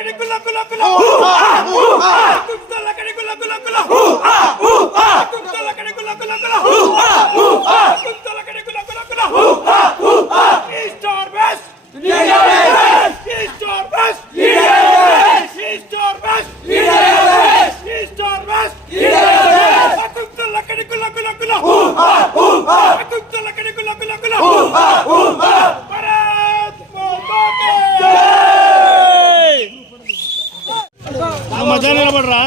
ಲಕಡಿ ಗುಲ ಗುಲ ಗುಲ ಲಕಡಿ ಗುಲ ಗುಲ ಗುಲ ಲಕಡಿ ಗುಲ ಗುಲ ಗುಲ మధ్యాహ్నం నిలబడరా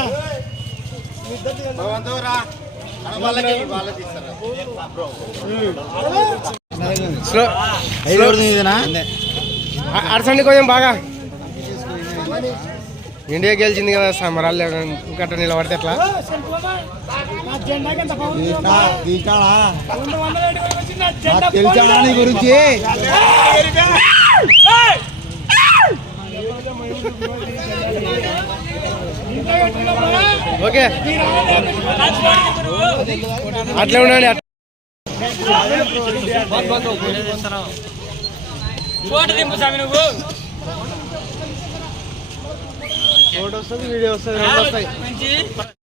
అరసండి కొంచెం బాగా ఇండియా గెలిచింది కదా సమరాలు ఇంకట్ట నిలబడితే ఎట్లా గురించి ఓకే. అట్లే ఉండండి ఫోటో వస్తుంది వీడియో వస్తుంది రెండు వస్తాయి.